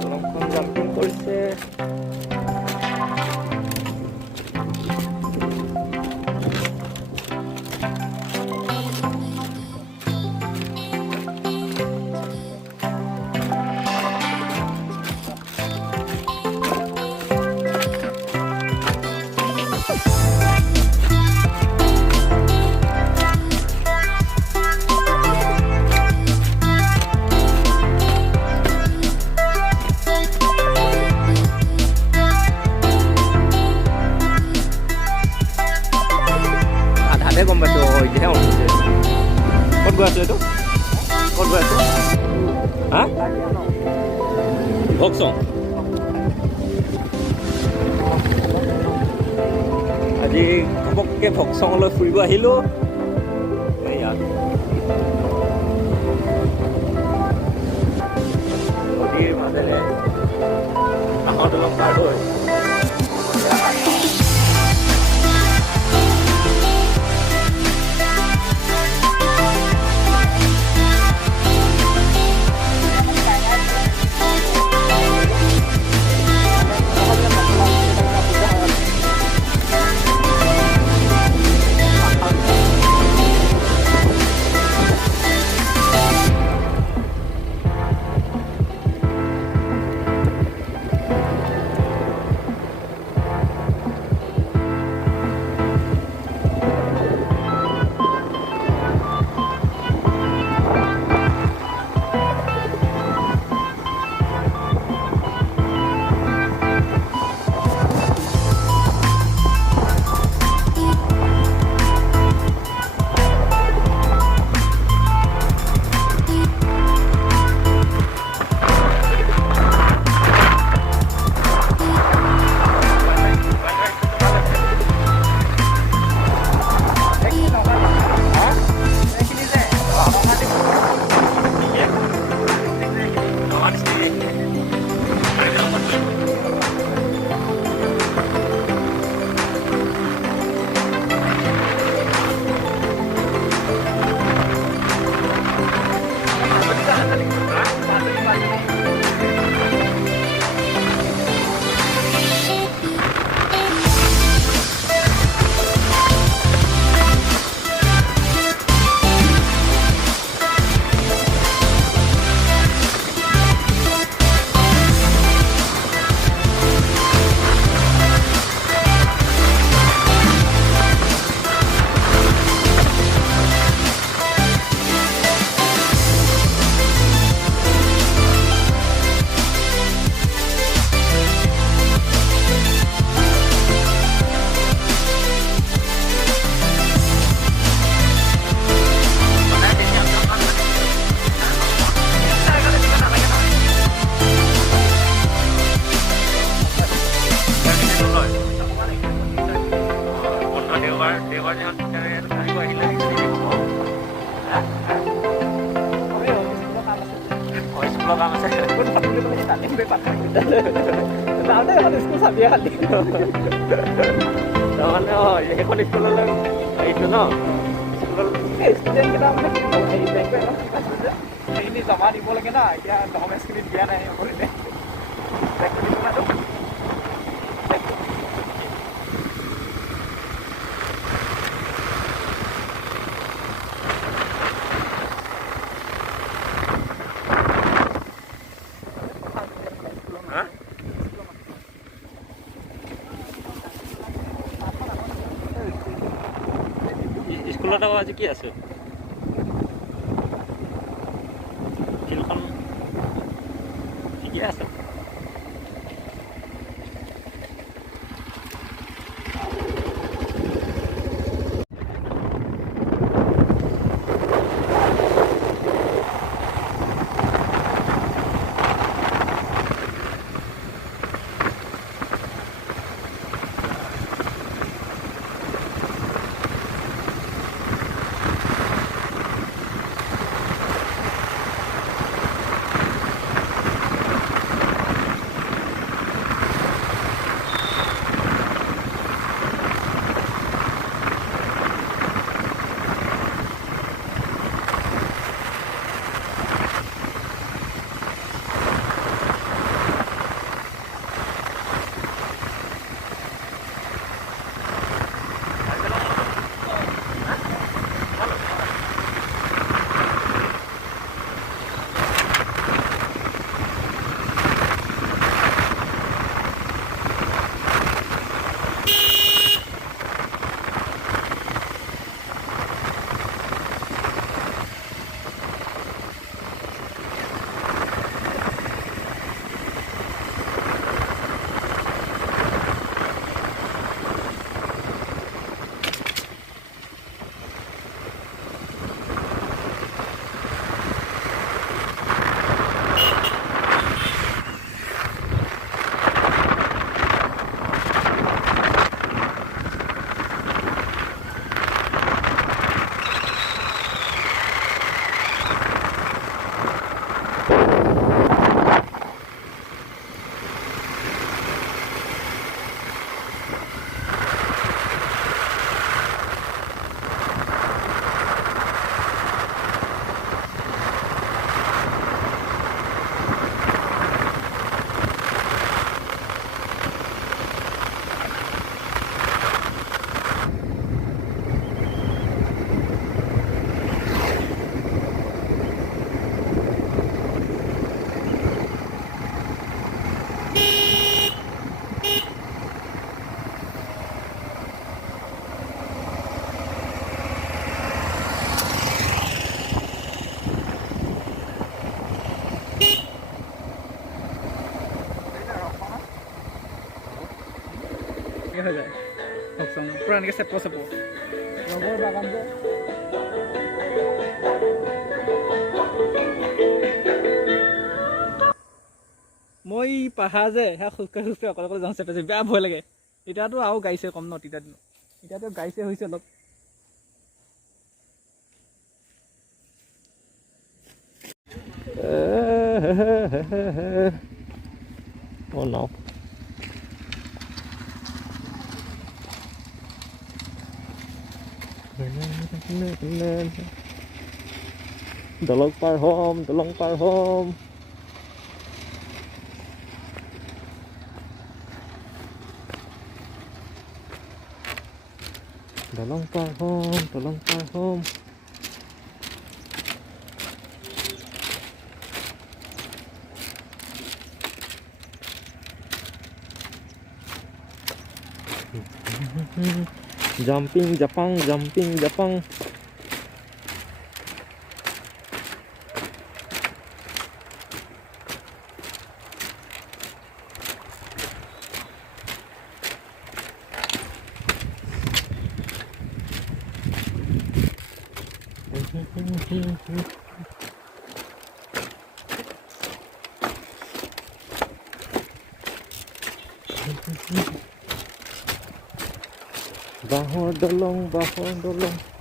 দলংখন জাম্পিং কৰিছে। আধাতে গম পাইছো, এতিয়াহে মনত পৰিছে। ক'ত গৈ আছো এইটো? ক'ত গৈ আছো? হা? ভকচং। আজি ঘপককৈ ভকচঙলৈ ফুৰিব আহিলোঁ। এয়া নদীৰ মাজেৰে কাঁহৰ দলং পাৰ হৈ কাম আছে। তাৰমানে এইখন স্কুললৈ আহিছোঁ ন, ষ্টুডেণ্টকেইটা মানে সেইখিনি জমা দিব লাগে না, এতিয়া ডকুমেণ্টছখিনি দিয়া নাই কৰিলে। স্কুলত আজি কি আছে? ফিল্ডখন ঠিকে আছে। এনেকৈ হৈ যায় চাওকচোন পূৰা এনেকৈ চেপ ৰবৰ বাগান যে মই পাহাৰ যে সেয়া খোজকাঢ়ি অকলে যাওঁ চেপে বেয়া ভয় লাগে এতিয়াতো আৰু গাইছে কম ন তেতিয়া দিনত এতিয়াতো গাইছে হৈছে অলপ Oh no. Dolong par home, dolong par home. Dolong par home, dolong par home. Jumping Jepang, jumping Jepang. Bahor dolong, bahor dolong.